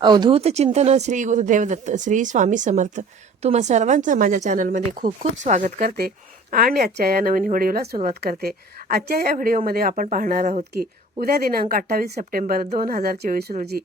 अवधूत चिंतन श्री गुरुदेव दत्त श्री स्वामी समर्थ. तुम्हा सर्वांचं माझ्या चॅनलमध्ये खूप खूप स्वागत करते आणि आजच्या या नवीन व्हिडिओला सुरुवात करते. आजच्या या व्हिडिओमध्ये आपण पाहणार आहोत की उद्या दिनांक अठ्ठावीस सप्टेंबर दोन हजार चोवीस रोजी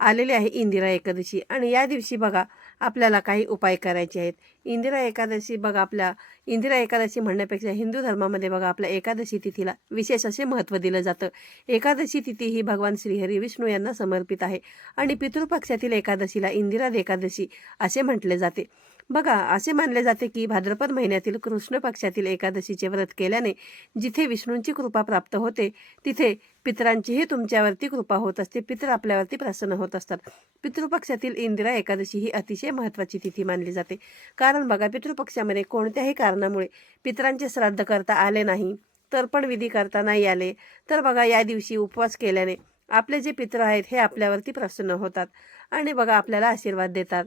आलेली आहे इंदिरा एकादशी. आणि या दिवशी बघा आपल्याला काही उपाय करायचे आहेत. इंदिरा एकादशी बघा आपल्या इंदिरा एकादशी म्हणण्यापेक्षा हिंदू धर्मामध्ये बघा आपल्या एकादशी तिथीला विशेष असे महत्त्व दिलं जातं. एकादशी तिथी ही भगवान श्रीहरी विष्णू यांना समर्पित आहे. आणि पितृपक्षातील एकादशीला इंदिरा एकादशी असे म्हटले जाते. बघा असे मानले जाते की भाद्रपद महिन्यातील कृष्ण पक्षातील एकादशीचे व्रत केल्याने जिथे विष्णूंची कृपा प्राप्त होते तिथे पितरांचीही तुमच्यावरती कृपा होत असते पितर आपल्यावरती प्रसन्न होत असतात. पितृपक्षातील इंदिरा एकादशी ही अतिशय महत्त्वाची तिथी मानली जाते. कारण बघा पितृपक्षामध्ये कोणत्याही कारणामुळे पितरांचे श्राद्ध करता आले नाही तर्पण विधी करता नाही आले तर बघा या दिवशी उपवास केल्याने आपले जे पित्र आहेत हे आपल्यावरती प्रसन्न होतात आणि बघा आपल्याला आशीर्वाद देतात.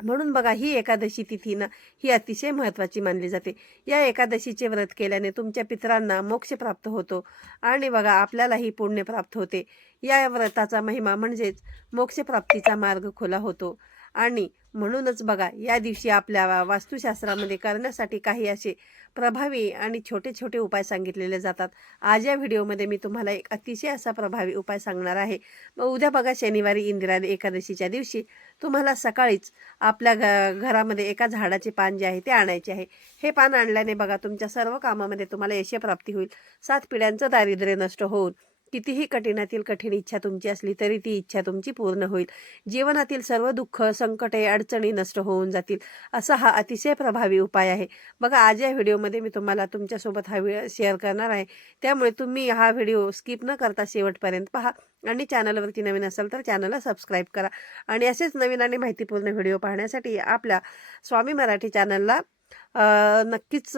म्हणून बघा ही एकादशी तिथी ना ही अतिशय महत्त्वाची मानली जाते. या एकादशीचे व्रत केल्याने तुमच्या पितरांना मोक्ष प्राप्त होतो आणि बघा आपल्यालाही पुण्य प्राप्त होते. या व्रताचा महिमा म्हणजेच मोक्षप्राप्तीचा मार्ग खुला होतो. आणि म्हणूनच बघा या दिवशी आपल्या वा- वास्तुशास्त्रामध्ये करण्यासाठी काही असे प्रभावी आणि छोटे छोटे उपाय सांगितलेले जातात. आज या व्हिडिओमध्ये मी तुम्हाला एक अतिशय असा प्रभावी उपाय सांगणार आहे. मग उद्या बघा शनिवारी इंदिरा एकादशीच्या दिवशी तुम्हाला सकाळीच आपल्या घ घरामध्ये एका झाडाचे पान जे आहे ते आणायचे आहे. हे पान आणल्याने बघा तुमच्या सर्व कामामध्ये तुम्हाला यशप्राप्ती होईल. सात पिढ्यांचं दारिद्र्य नष्ट होऊन कितीही कठीणातील कठीण इच्छा तुमची असली तरी ती इच्छा तुमची पूर्ण होईल. जीवनातील सर्व दुःख संकटे अडचणी नष्ट होऊन जातील असा हा अतिशय प्रभावी उपाय आहे. बघा आज या व्हिडिओमध्ये मी तुम्हाला तुमच्यासोबत हा व्हिडिओ शेअर करणार आहे. त्यामुळे तुम्ही हा व्हिडिओ स्किप न करता शेवटपर्यंत पहा आणि चॅनलवरती नवीन असाल तर चॅनलला सबस्क्राईब करा. आणि असेच नवीन आणि माहितीपूर्ण व्हिडिओ पाहण्यासाठी आपल्या स्वामी मराठी चॅनलला नक्कीच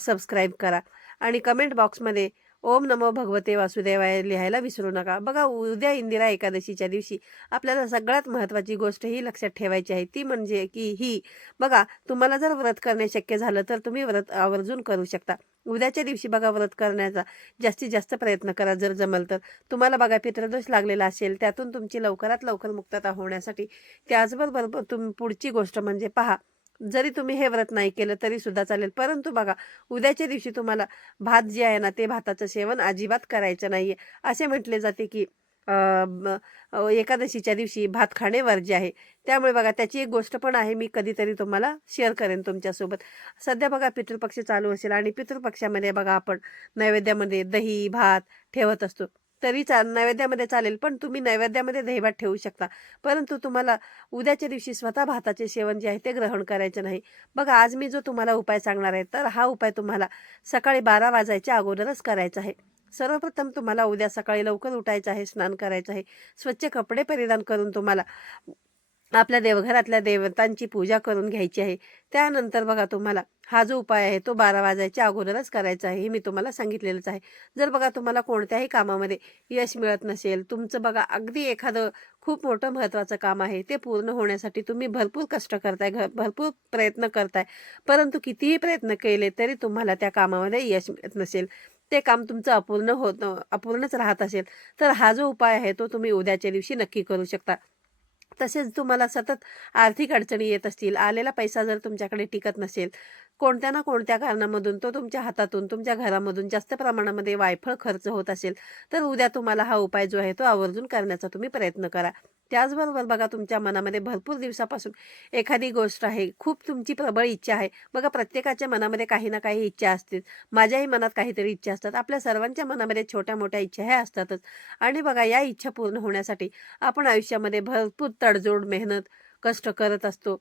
सबस्क्राईब करा. आणि कमेंट बॉक्समध्ये ओम नमो भगवते वासुदेवाय लिहायला विसरू नका. बघा उद्या इंदिरा एकादशीच्या दिवशी आपल्याला सगळ्यात महत्त्वाची गोष्ट ही लक्षात ठेवायची आहे. ती म्हणजे की ही बघा तुम्हाला जर व्रत करणे शक्य झालं तर तुम्ही व्रत आवर्जून करू शकता. उद्याच्या दिवशी बघा व्रत करण्याचा जास्तीत जास्त प्रयत्न करा जर जमल तर. तुम्हाला बघा पितृदोष लागलेला असेल त्यातून तुमची लवकरात लवकर मुक्तता होण्यासाठी त्याचबरोबर तुम पुढची गोष्ट म्हणजे पहा जरी तुम्ही हे व्रत नाही केलं तरी सुद्धा चालेल. परंतु बघा उद्याच्या दिवशी तुम्हाला भात जे आहे ना ते भाताचं सेवन अजिबात करायचं नाहीये. असे म्हटले जाते की एकादशीच्या दिवशी भात खाणे वर्ज्य आहे. त्यामुळे बघा त्याची एक गोष्ट पण आहे मी कधीतरी तुम्हाला शेअर करेन तुमच्यासोबत. सध्या बघा पितृपक्ष चालू असेल आणि पितृपक्षामध्ये बघा आपण नैवेद्यामध्ये दही भात ठेवत असतो. तरी चा नैवेद्यामध्ये चालेल पण तुम्ही नैवेद्यामध्ये दही ठेवू शकता. परंतु तुम्हाला उद्याच्या दिवशी स्वतः भाताचे सेवन जे आहे ते ग्रहण करायचे नाही. बघा आज मी जो तुम्हाला उपाय सांगणार आहे तर हा उपाय तुम्हाला सकाळी बारा वाजायच्या अगोदरच करायचा आहे. सर्वप्रथम तुम्हाला उद्या सकाळी लवकर उठायचं आहे स्नान करायचं आहे. स्वच्छ कपडे परिधान करून तुम्हाला आपल्या देवघरातल्या देवतांची पूजा करून घ्यायची आहे. त्यानंतर बघा तुम्हाला हा जो उपाय आहे तो बारा वाजायच्या अगोदरच करायचा आहे हे मी तुम्हाला सांगितलेलंच आहे. जर बघा तुम्हाला कोणत्याही कामामध्ये यश मिळत नसेल तुमचं बघा अगदी एखादं खूप मोठं महत्त्वाचं काम आहे ते पूर्ण होण्यासाठी तुम्ही भरपूर कष्ट करताय घ भरपूर प्रयत्न करताय. परंतु कितीही प्रयत्न केले तरी तुम्हाला त्या कामामध्ये यश मिळत नसेल. ते काम तुमचं अपूर्ण होत अपूर्णच राहत असेल. तर हा जो उपाय आहे तो तुम्ही उद्याच्या दिवशी नक्की करू शकता. तसेच तुम्हाला सतत आर्थिक अडचणी येत असतील आलेला पैसा जर तुमच्याकडे टिकत नसेल कोणत्या ना कोणत्या कारणामधून तो तुमच्या हातातून तुमच्या घरामधून जास्त प्रमाणामध्ये वायफळ खर्च होत असेल तर उद्या तुम्हाला हा उपाय जो आहे तो आवर्जून करण्याचा तुम्ही प्रयत्न करा. त्याचबरोबर बघा तुमच्या मनामध्ये भरपूर दिवसापासून एखादी गोष्ट आहे खूप तुमची प्रबळ इच्छा आहे. बघा प्रत्येकाच्या मनामध्ये काही ना काही इच्छा असतील. माझ्याही मनात काहीतरी इच्छा असतात. आपल्या सर्वांच्या मनामध्ये छोट्या मोठ्या इच्छा ह्या असतातच. आणि बघा या इच्छा पूर्ण होण्यासाठी आपण आयुष्यामध्ये भरपूर तडजोड मेहनत कष्ट करत असतो.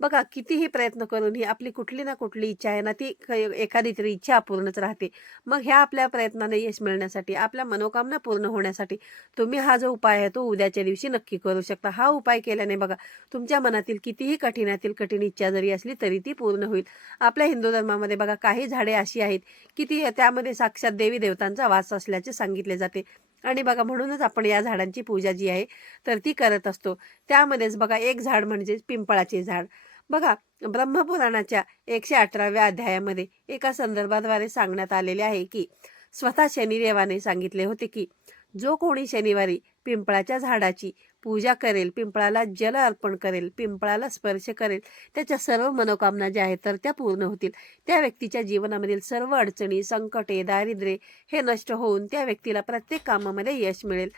बघा कितीही प्रयत्न करून ही आपली कुठली ना कुठली इच्छा आहे ना ती क- एखादी तरी इच्छा अपूर्णच राहते. मग ह्या आपल्या प्रयत्नाने यश मिळण्यासाठी आपल्या मनोकामना पूर्ण होण्यासाठी तुम्ही हा जो उपाय आहे तो उद्याच्या दिवशी नक्की करू शकता. हा उपाय केल्याने बघा तुमच्या मनातील कितीही कठीणातील कठीण इच्छा जरी असली तरी ती पूर्ण होईल. आपल्या हिंदू धर्मामध्ये बघा काही झाडे अशी आहेत की ती त्यामध्ये साक्षात देवी देवतांचा वास असल्याचे सांगितले जाते. आणि बघा म्हणूनच आपण या झाडांची पूजा जी आहे तर ती करत असतो. त्यामध्येच बघा एक झाड म्हणजे पिंपळाचे झाड. बघा ब्रह्मपुराणाच्या एकशे अठराव्या अध्यायामध्ये एका संदर्भाद्वारे सांगण्यात आलेले आहे की स्वतः शनिदेवाने सांगितले होते की जो कोणी शनिवारी पिंपळाच्या झाडाची पूजा करेल पिंपळाला जल अर्पण करेल पिंपळाला स्पर्श करेल त्याच्या सर्व मनोकामना ज्या आहेत तर त्या पूर्ण होतील. त्या व्यक्तीच्या जीवनामधील सर्व अडचणी संकटे दारिद्र्य हे नष्ट होऊन त्या व्यक्तीला प्रत्येक कामामध्ये यश मिळेल.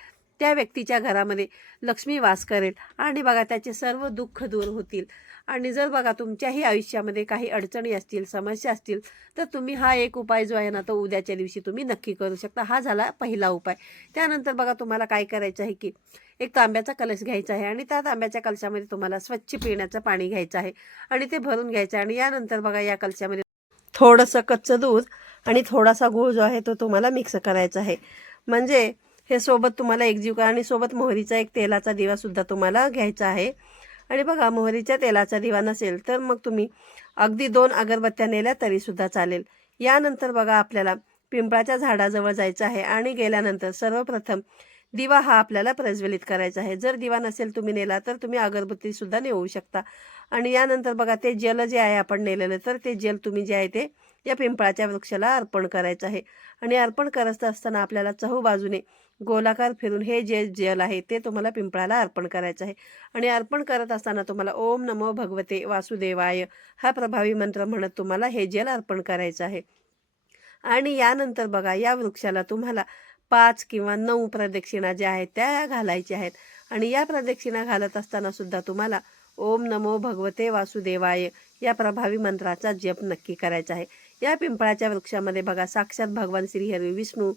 त्या व्यक्तीच्या घरामध्ये लक्ष्मी वास करेल. आणि बघा त्याचे सर्व दुःख दूर होतील. आणि जर बघा तुमच्याही आयुष्यामध्ये काही अडचणी असतील समस्या असतील तर तुम्ही हा एक उपाय जो आहे ना तो उद्याच्या दिवशी तुम्ही नक्की करू शकता. हा झाला पहिला उपाय. त्यानंतर बघा तुम्हाला काय करायचं आहे की एक तांब्याचा कलश घ्यायचा आहे आणि त्या तांब्याच्या कलशामध्ये तुम्हाला स्वच्छ पिण्याचं पाणी घ्यायचं आहे आणि ते भरून घ्यायचं आहे. आणि यानंतर बघा या कलशामध्ये थोडंसं कच्चं दूध आणि थोडासा गूळ जो आहे तो तुम्हाला मिक्स करायचा आहे. म्हणजे हे सोबत तुम्हाला एकजीव करा. आणि सोबत मोहरीचा एक तेलाचा दिवा सुद्धा तुम्हाला घ्यायचा आहे. आणि बघा मोहरीच्या तेलाचा दिवा नसेल तर मग तुम्ही अगदी दोन अगरबत्त्या नेल्या तरी सुद्धा चालेल. यानंतर बघा आपल्याला पिंपळाच्या झाडाजवळ जायचं आहे. आणि गेल्यानंतर सर्वप्रथम दिवा हा आपल्याला प्रज्वलित करायचा आहे. जर दिवा नसेल तुम्ही नेला तर तुम्ही अगरबत्तीसुद्धा नेऊ शकता. आणि यानंतर बघा ते जल जे आहे आपण नेलेलं तर ते जल तुम्ही जे आहे ते या पिंपळाच्या वृक्षाला अर्पण करायचं आहे. आणि अर्पण करत असताना आपल्याला चहू बाजूने गोलाकार फिरून हे जे जल आहे ते तुम्हाला पिंपळाला अर्पण करायचं आहे. आणि अर्पण करत असताना तुम्हाला ओम नमो भगवते वासुदेवाय हा प्रभावी मंत्र म्हणत तुम्हाला हे जल अर्पण करायचं आहे. आणि यानंतर बघा या वृक्षाला तुम्हाला पाच किंवा नऊ प्रदक्षिणा ज्या आहेत त्या घालायच्या आहेत. आणि या प्रदक्षिणा घालत असताना सुद्धा तुम्हाला ओम नमो भगवते वासुदेवाय या प्रभावी मंत्राचा जप नक्की करायचा आहे. या पिंपळाच्या वृक्षामध्ये बघा साक्षात भगवान श्री हरी विष्णू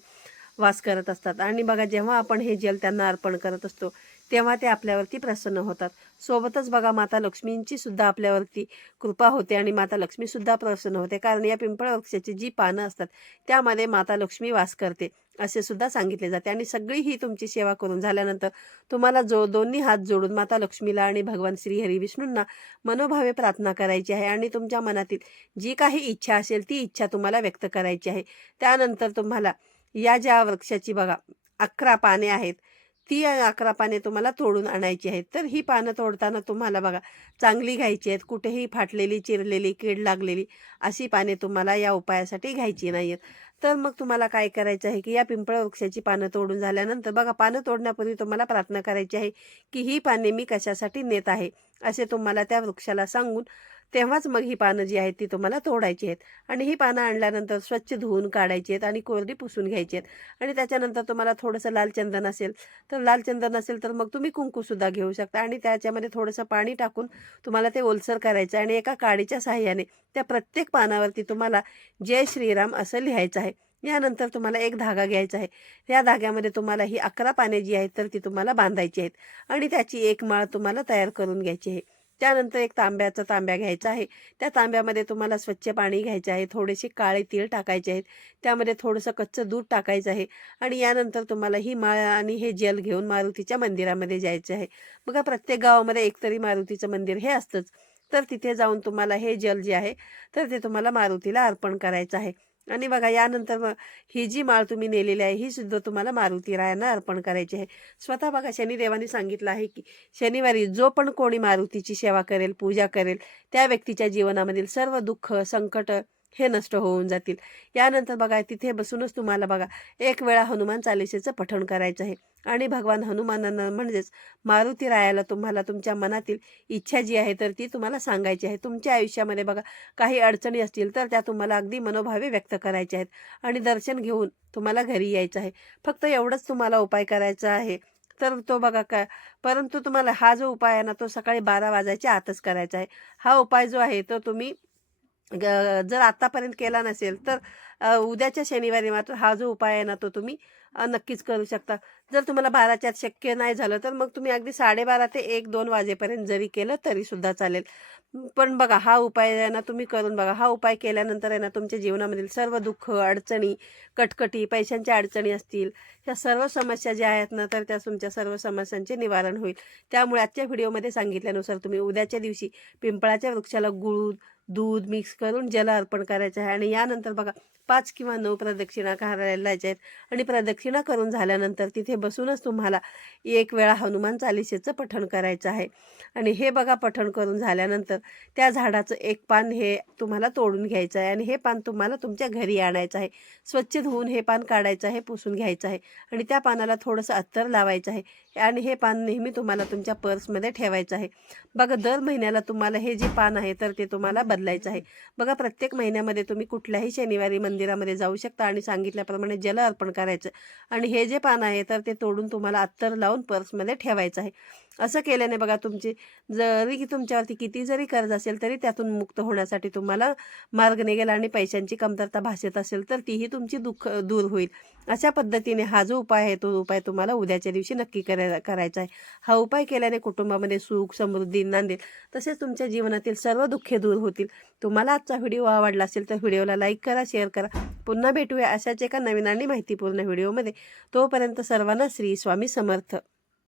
वास करत असतात. आणि बघा जेव्हा आपण हे जल त्यांना अर्पण करत असतो तेव्हा ते आपल्यावरती प्रसन्न होतात. सोबतच बघा माता लक्ष्मींची सुद्धा आपल्यावरती कृपा होते आणि माता लक्ष्मी सुद्धा प्रसन्न होते. कारण या पिंपळ वृक्षाची जी पानं असतात त्यामध्ये माता लक्ष्मी वास करते असे सुद्धा सांगितले जाते. आणि सगळी ही तुमची सेवा करून झाल्यानंतर तुम्हाला जो दोन्ही हात जोडून माता लक्ष्मीला आणि भगवान श्री हरी विष्णूंना मनोभावे प्रार्थना करायची आहे आणि तुमच्या मनातील जी काही इच्छा असेल ती इच्छा तुम्हाला व्यक्त करायची आहे. त्यानंतर तुम्हाला या ज्या वृक्षाची बघा अकरा पाने आहेत ती अकरा पाने तुम्हाला तोडून आणायची आहेत. तर ही पानं तोडताना तुम्हाला बघा चांगली घ्यायची आहेत कुठेही फाटलेली चिरलेली कीड लागलेली अशी पाने तुम्हाला या उपायासाठी घ्यायची नाही आहेत तर मग तुम्हाला काय करायचं आहे की या पिंपळ वृक्षाची पानं तोडून झाल्यानंतर बघा पानं तोडण्यापूर्वी तुम्हाला प्रार्थना करायची आहे की ही पाने मी कशासाठी नेत आहे असे तुम्हाला त्या वृक्षाला सांगून तेव्हाच मग ही पानं जी आहेत ती तुम्हाला तोडायची आहेत. आणि ही पानं आणल्यानंतर स्वच्छ धुवून काढायची आहेत आणि कोरडी पुसून घ्यायची आहेत. आणि त्याच्यानंतर तुम्हाला थोडंसं लाल चंदन असेल तर लाल चंदन असेल तर मग तुम्ही कुंकूसुद्धा घेऊ शकता. आणि त्याच्यामध्ये थोडंसं पाणी टाकून तुम्हाला ते ओलसर करायचं आहे आणि एका काडीच्या सहाय्याने त्या प्रत्येक पानावरती तुम्हाला जय श्रीराम असं लिहायचं आहे. यानंतर तुम्हाला एक धागा घ्यायचा आहे. या धाग्यामध्ये तुम्हाला ही अकरा पाने जी आहेत तर ती तुम्हाला बांधायची आहेत. आणि त्याची एक माळ तुम्हाला तयार करून घ्यायची आहे. त्यानंतर एक तांब्याचा तांब्या घ्यायचा आहे. त्या तांब्यामध्ये तुम्हाला स्वच्छ पाणी घ्यायचे आहे. थोडेसे काळे तीळ टाकायचे आहेत. त्यामध्ये थोडंसं कच्चं दूध टाकायचं आहे. आणि यानंतर तुम्हाला ही माळ आणि हे जल घेऊन मारुतीच्या मंदिरामध्ये जायचं आहे. बघा प्रत्येक गावामध्ये एकतरी मारुतीचं मंदिर हे असतंच. तर तिथे जाऊन तुम्हाला हे जल जे आहे तर ते तुम्हाला मारुतीला अर्पण करायचं आहे. आणि बघा यानंतर मग ही जी माळ तुम्ही नेलेली आहे ही सुद्धा तुम्हाला मारुती रायांना अर्पण करायची आहे. स्वतः बघा शनिदेवाने सांगितलं आहे की शनिवारी जो पण कोणी मारुतीची सेवा करेल पूजा करेल त्या व्यक्तीच्या जीवनामधील सर्व दुःख संकट हे नष्ट होऊन जातील. यानंतर बघा तिथे बसूनच तुम्हाला बघा एक वेळा हनुमान चालिसेचं पठण करायचं आहे. आणि भगवान हनुमानांना म्हणजेच मारुती रायाला तुम्हाला तुमच्या मनातील इच्छा जी आहे तर ती तुम्हाला सांगायची आहे. तुमच्या आयुष्यामध्ये बघा काही अडचणी असतील तर त्या तुम्हाला अगदी मनोभावे व्यक्त करायच्या आहेत. आणि दर्शन घेऊन तुम्हाला घरी यायचं आहे. फक्त एवढंच तुम्हाला उपाय करायचा आहे. तर तो बघा काय परंतु तुम्हाला हा जो उपाय आहे ना तो सकाळी बारा वाजायच्या आतच करायचा आहे. हा उपाय जो आहे तो तुम्ही जर आत्तापर्यंत केला नसेल तर उद्याच्या शनिवारी मात्र हा जो उपाय आहे ना तो तुम्ही नक्कीच करू शकता. जर तुम्हाला बाराच्या आत शक्य नाही झालं तर मग तुम्ही अगदी साडेबारा ते एक दोन वाजेपर्यंत जरी केलं तरीसुद्धा चालेल. पण बघा हा उपाय आहे ना तुम्ही करून बघा. हा उपाय केल्यानंतर आहे ना तुमच्या जीवनामधील सर्व दुःख अडचणी कटकटी पैशांच्या अडचणी असतील ह्या सर्व समस्या ज्या आहेत ना तर त्या तुमच्या सर्व समस्यांचे निवारण होईल. त्यामुळे आजच्या व्हिडिओमध्ये सांगितल्यानुसार तुम्ही उद्याच्या दिवशी पिंपळाच्या वृक्षाला गुळ दूध मिक्स करून जल अर्पण करायचं आहे. आणि यानंतर बघा पाच किंवा नऊ प्रदक्षिणा करायला आहेत. आणि प्रदक्षिणा करून झाल्यानंतर तिथे इथे बसूनच तुम्हाला एक वेळा हनुमान चालिसेचं पठण करायचं आहे. आणि हे बघा पठण करून झाल्यानंतर त्या झाडाचं एक पान हे तुम्हाला तोडून घ्यायचं आहे. आणि हे पान तुम्हाला तुमच्या घरी आणायचं आहे. स्वच्छ धुवून हे पान काढायचं आहे पुसून घ्यायचं आहे. आणि त्या पानाला थोडंसं अत्तर लावायचं आहे. आणि हे पान नेहमी तुम्हाला तुमच्या पर्समध्ये ठेवायचं आहे. बघा दर महिन्याला तुम्हाला हे जे पान आहे तर ते तुम्हाला बदलायचं आहे. बघा प्रत्येक महिन्यामध्ये तुम्ही कुठल्याही शनिवारी मंदिरामध्ये जाऊ शकता आणि सांगितल्याप्रमाणे जल अर्पण करायचं. आणि हे जे पान आहे तर ते तोडून तुम्हाला अत्तर लावून पर्समध्ये ठेवायचं आहे. असं केल्याने बघा तुमची जरी की तुमच्यावरती किती जरी कर्ज असेल तरी त्यातून मुक्त होण्यासाठी तुम्हाला मार्ग निघेल आणि पैशांची कमतरता भासेत असेल तर तीही तुमची दुःख दूर होईल. अशा पद्धतीने हा जो उपाय आहे तो उपाय तुम्हाला उद्याच्या दिवशी नक्की कराय करायचा आहे. हा उपाय केल्याने कुटुंबामध्ये सुख समृद्धी नांदेल तसेच तुमच्या जीवनातील सर्व दुःखे दूर होतील. तुम्हाला आजचा व्हिडिओ आवडला असेल तर व्हिडिओला लाईक करा शेअर करा. पुन्हा भेटूया अशाच एका नवीन आणि माहितीपूर्ण व्हिडिओमध्ये. तोपर्यंत सर्वांना श्री स्वामी समर्थ.